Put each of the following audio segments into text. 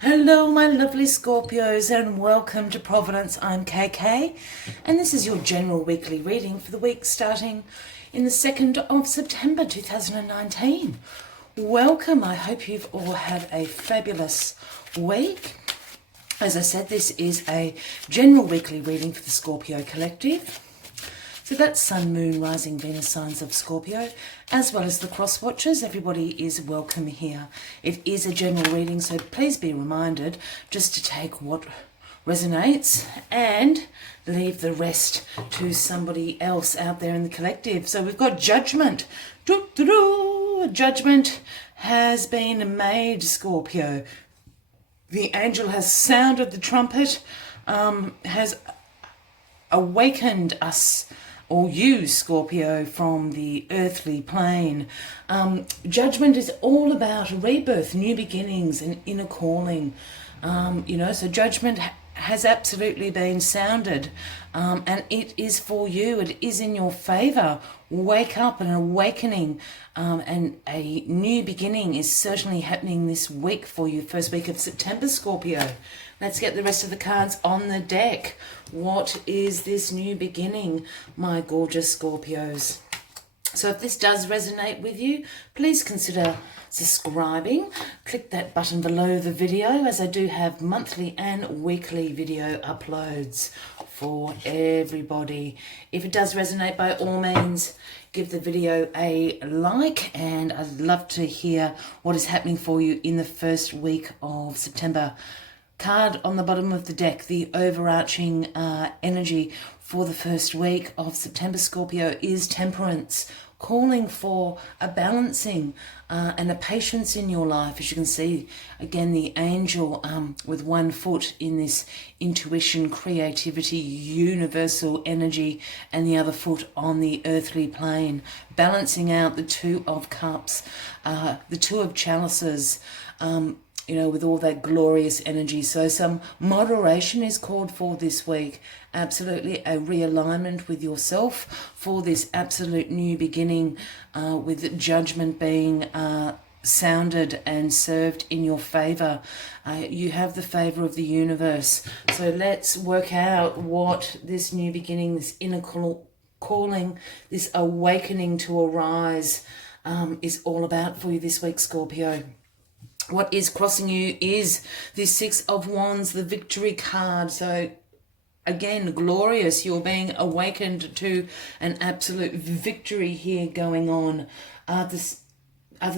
Hello, my lovely Scorpios, and welcome to Providence. I'm KK, and this is your general weekly reading for the week starting in the 2nd of September 2019. Welcome. I hope you've all had a fabulous week. As I said, this is a general weekly reading for the Scorpio collective. So that's Sun, Moon, Rising, Venus signs of Scorpio, as well as the cross watchers. Everybody is welcome here. It is a general reading, so please be reminded just to take what resonates and leave the rest to somebody else out there in the collective. So we've got judgment. Judgment has been made, Scorpio. The angel has sounded the trumpet, has awakened us, or you, Scorpio, from the earthly plane. Judgment is all about rebirth, new beginnings, and inner calling. So judgment has absolutely been sounded, and it is for you. It is in your favor. Wake up, an awakening, and a new beginning is certainly happening this week for you, first week of September, Scorpio. Let's get the rest of the cards on the deck. What is this new beginning, my gorgeous Scorpios? So if this does resonate with you, please consider subscribing. Click that button below the video, as I do have monthly and weekly video uploads for everybody. If it does resonate, by all means, give the video a like, and I'd love to hear what is happening for you in the first week of September. Card on the bottom of the deck, the overarching energy for the first week of September, Scorpio, is Temperance, calling for a balancing and a patience in your life. As you can see, again, the angel with one foot in this intuition, creativity, universal energy, and the other foot on the earthly plane, balancing out the Two of Cups, the Two of Chalices, with all that glorious energy. So some moderation is called for this week. Absolutely a realignment with yourself for this absolute new beginning, with judgment being sounded and served in your favor. You have the favor of the universe. So let's work out what this new beginning, this inner calling, this awakening to arise is all about for you this week, Scorpio. What is crossing you is the Six of Wands, the victory card. So again, glorious. You're being awakened to an absolute victory here going on. The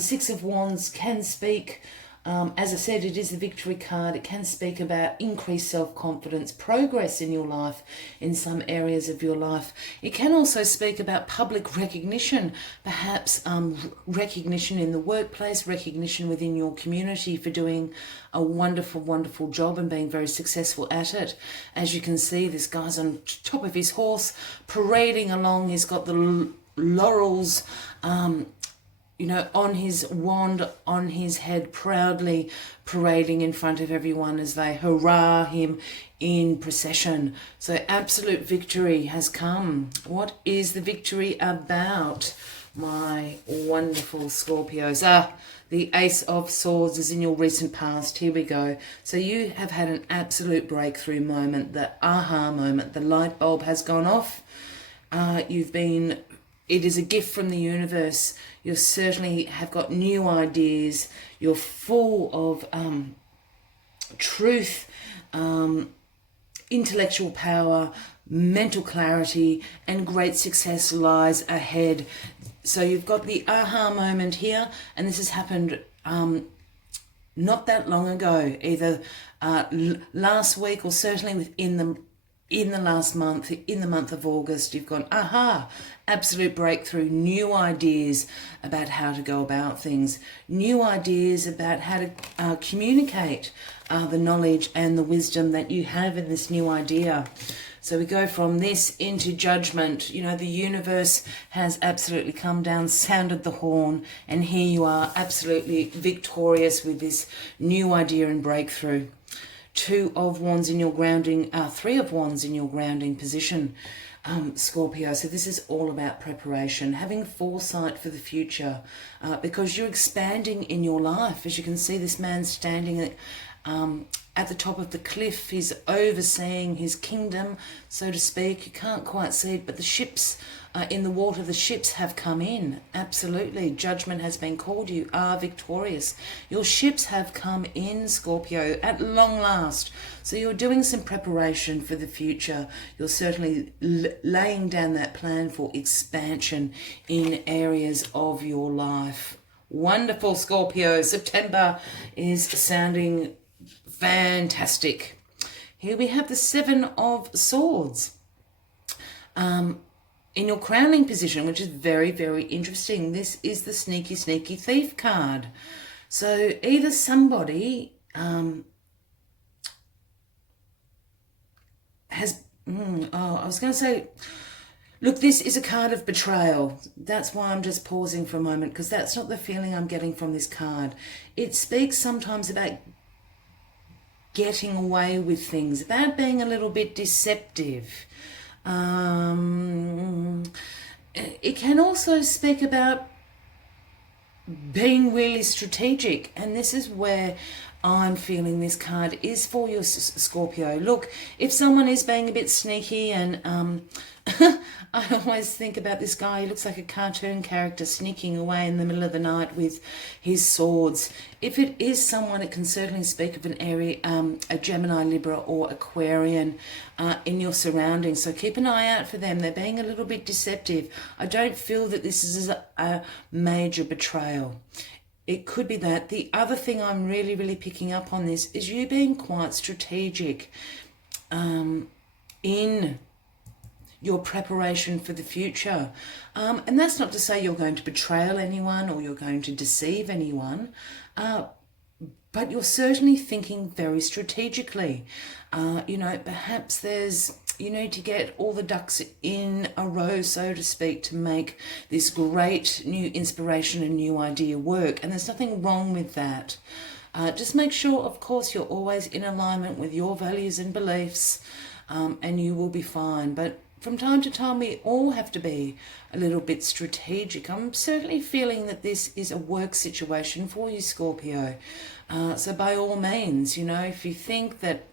Six of Wands can speak, as I said, it is the victory card. It can speak about increased self-confidence, progress in your life, in some areas of your life. It can also speak about public recognition, perhaps recognition in the workplace, recognition within your community for doing a wonderful, wonderful job and being very successful at it. As you can see, this guy's on top of his horse, parading along. He's got the laurels, on his wand, on his head, proudly parading in front of everyone as they hurrah him in procession. So absolute victory has come. What is the victory about, my wonderful Scorpios? The Ace of Swords is in your recent past. Here we go. So you have had an absolute breakthrough moment, the aha moment. The light bulb has gone off. It is a gift from the universe. You certainly have got new ideas. You're full of truth, intellectual power, mental clarity, and great success lies ahead. So you've got the aha moment here, and this has happened not that long ago, either last week or certainly within the last month, in the month of August. You've gone, aha, absolute breakthrough, new ideas about how to go about things, new ideas about how to communicate the knowledge and the wisdom that you have in this new idea. So we go from this into judgment. The universe has absolutely come down, sounded the horn, and here you are, absolutely victorious with this new idea and breakthrough. Two of Wands in your grounding, Three of Wands in your grounding position, Scorpio. So this is all about preparation, having foresight for the future, because you're expanding in your life. As you can see, this man standing at the top of the cliff. He's overseeing his kingdom, so to speak. You can't quite see it, but the ships are in the water. The ships have come in. Absolutely. Judgment has been called. You are victorious. Your ships have come in, Scorpio, at long last. So you're doing some preparation for the future. You're certainly laying down that plan for expansion in areas of your life. Wonderful, Scorpio. September is sounding fantastic. Here we have the Seven of Swords in your crowning position, which is very, very interesting. This is the sneaky, sneaky thief card. So either somebody has, I was going to say, look, this is a card of betrayal. That's why I'm just pausing for a moment, because that's not the feeling I'm getting from this card. It speaks sometimes about getting away with things, about being a little bit deceptive. It can also speak about being really strategic, and this is where I'm feeling this card is for your Scorpio. Look, if someone is being a bit sneaky, and I always think about this guy. He looks like a cartoon character sneaking away in the middle of the night with his swords. If it is someone, it can certainly speak of an area, a Gemini, Libra or Aquarian in your surroundings. So keep an eye out for them. They're being a little bit deceptive. I don't feel that this is a major betrayal. It could be that. The other thing I'm really, really picking up on this is you being quite strategic in your preparation for the future. And that's not to say you're going to betray anyone or you're going to deceive anyone, but you're certainly thinking very strategically. Perhaps you need to get all the ducks in a row, so to speak, to make this great new inspiration and new idea work. And there's nothing wrong with that. Just make sure, of course, you're always in alignment with your values and beliefs, and you will be fine. But from time to time, we all have to be a little bit strategic. I'm certainly feeling that this is a work situation for you, Scorpio. So by all means, if you think that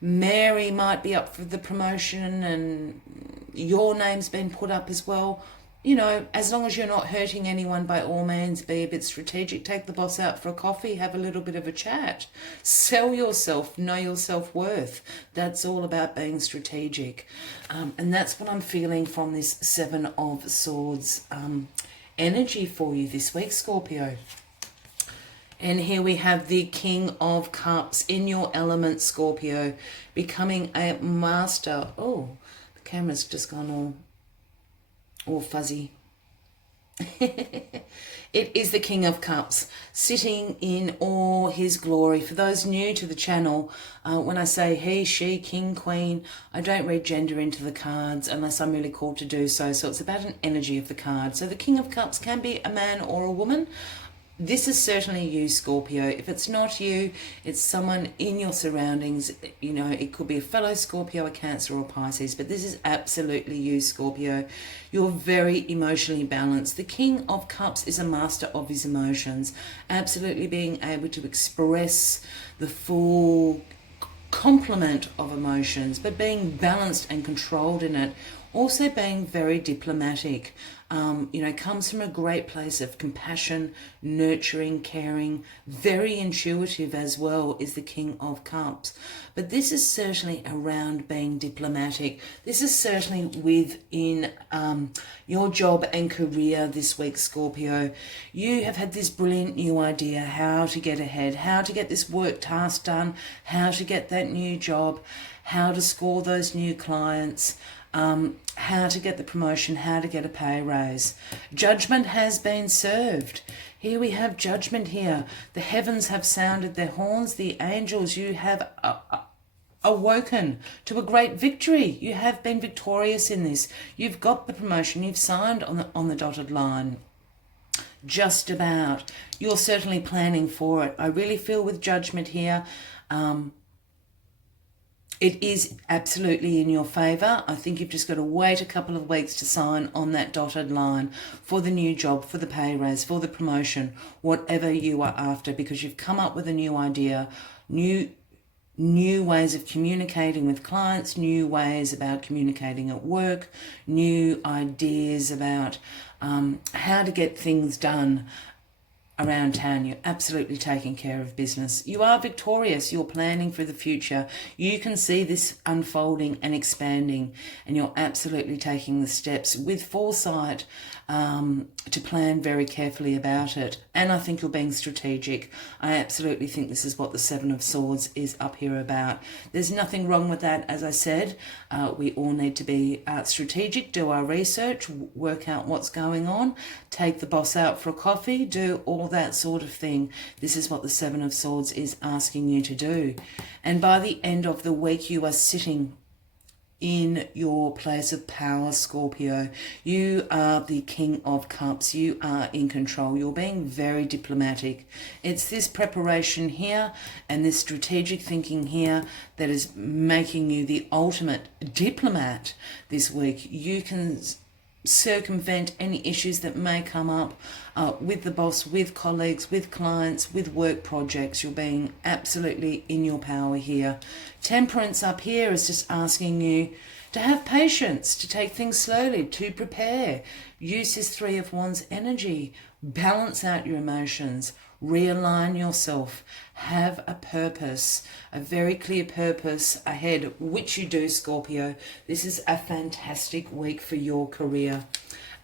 Mary might be up for the promotion and your name's been put up as well, as long as you're not hurting anyone, by all means, be a bit strategic. Take the boss out for a coffee, have a little bit of a chat. Sell yourself, know your self-worth. That's all about being strategic. And that's what I'm feeling from this Seven of Swords energy for you this week, Scorpio. And here we have the King of Cups in your element, Scorpio, becoming a master. Oh, the camera's just gone all fuzzy. It is the King of Cups sitting in all his glory. For those new to the channel, when I say he, she, king, queen, I don't read gender into the cards unless I'm really called to do so. So it's about an energy of the card. So the King of Cups can be a man or a woman. This is certainly you, Scorpio. If it's not you, it's someone in your surroundings. It could be a fellow Scorpio, a Cancer or a Pisces, but this is absolutely you, Scorpio. You're very emotionally balanced. The King of Cups is a master of his emotions, absolutely being able to express the full complement of emotions, but being balanced and controlled in it. Also being very diplomatic, comes from a great place of compassion, nurturing, caring, very intuitive as well, is the King of Cups. But this is certainly around being diplomatic. This is certainly within your job and career this week, Scorpio. You have had this brilliant new idea how to get ahead, how to get this work task done, how to get that new job, how to score those new clients, how to get the promotion, how to get a pay raise. Judgment has been served. Here we have judgment here. The heavens have sounded their horns. The angels, you have awoken to a great victory. You have been victorious in this. You've got the promotion. You've signed on the dotted line. Just about. You're certainly planning for it. I really feel with judgment here, it is absolutely in your favour. I think you've just got to wait a couple of weeks to sign on that dotted line for the new job, for the pay raise, for the promotion, whatever you are after, because you've come up with a new idea. new ways of communicating with clients, new ways about communicating at work, new ideas about how to get things done around town. You're absolutely taking care of business. You are victorious. You're planning for the future. You can see this unfolding and expanding, and you're absolutely taking the steps with foresight to plan very carefully about it. And I think you're being strategic. I absolutely think this is what the Seven of Swords is up here about. There's nothing wrong with that. As I said, we all need to be strategic, do our research, work out what's going on, take the boss out for a coffee, do all that sort of thing. This is what the Seven of Swords is asking you to do. And by the end of the week, you are sitting in your place of power, Scorpio. You are the King of Cups. You are in control. You're being very diplomatic. It's this preparation here and this strategic thinking here that is making you the ultimate diplomat this week. You can circumvent any issues that may come up with the boss, with colleagues, with clients, with work projects. You're being absolutely in your power here. Temperance up here is just asking you to have patience, to take things slowly, to prepare. Use this Three of Wands energy. Balance out your emotions. Realign yourself. Have a purpose, a very clear purpose ahead, which you do, Scorpio. This is a fantastic week for your career.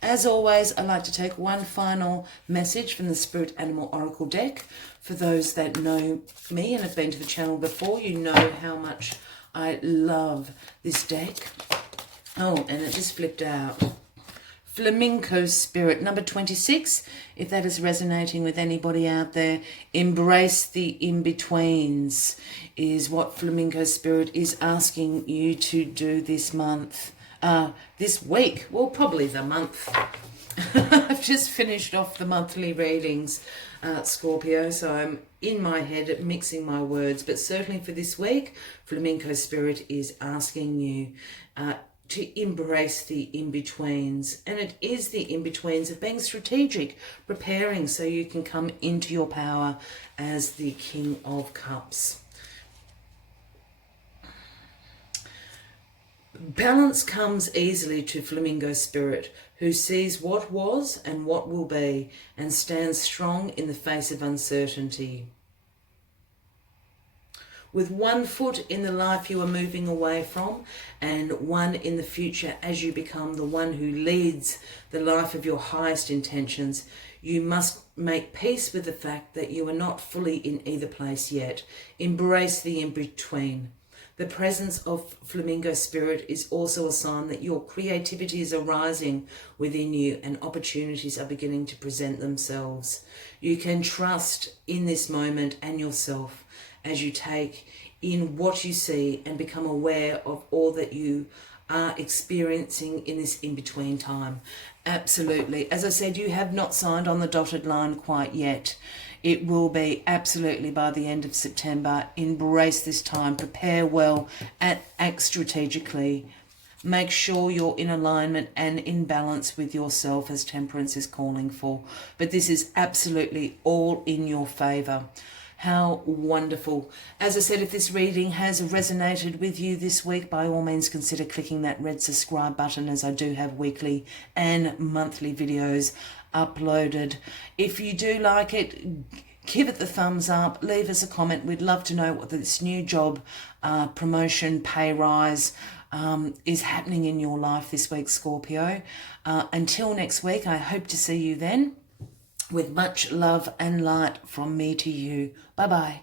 As always, I'd like to take one final message from the Spirit Animal Oracle deck. For those that know me and have been to the channel before, you know how much I love this deck. Oh, and it just flipped out. Flamenco Spirit, number 26. If that is resonating with anybody out there, embrace the in-betweens is what Flamenco Spirit is asking you to do this month. This week, well, probably the month. I've just finished off the monthly readings, Scorpio, so I'm in my head mixing my words, but certainly for this week, Flamenco Spirit is asking you to embrace the in-betweens. And it is the in-betweens of being strategic, preparing so you can come into your power as the King of Cups. Balance comes easily to Flamingo Spirit, who sees what was and what will be and stands strong in the face of uncertainty. With one foot in the life you are moving away from and one in the future as you become the one who leads the life of your highest intentions, you must make peace with the fact that you are not fully in either place yet. Embrace the in-between. The presence of Flamingo Spirit is also a sign that your creativity is arising within you and opportunities are beginning to present themselves. You can trust in this moment and yourself as you take in what you see and become aware of all that you are experiencing in this in-between time. Absolutely. As I said, you have not signed on the dotted line quite yet. It will be absolutely by the end of September. Embrace this time, prepare well, and act strategically. Make sure you're in alignment and in balance with yourself as Temperance is calling for. But this is absolutely all in your favour. How wonderful. As I said, if this reading has resonated with you this week, by all means consider clicking that red subscribe button, as I do have weekly and monthly videos uploaded. If you do like it, give it the thumbs up, leave us a comment. We'd love to know what this new job, promotion, pay rise is happening in your life this week, Scorpio. Until next week, I hope to see you then. With much love and light from me to you. Bye-bye.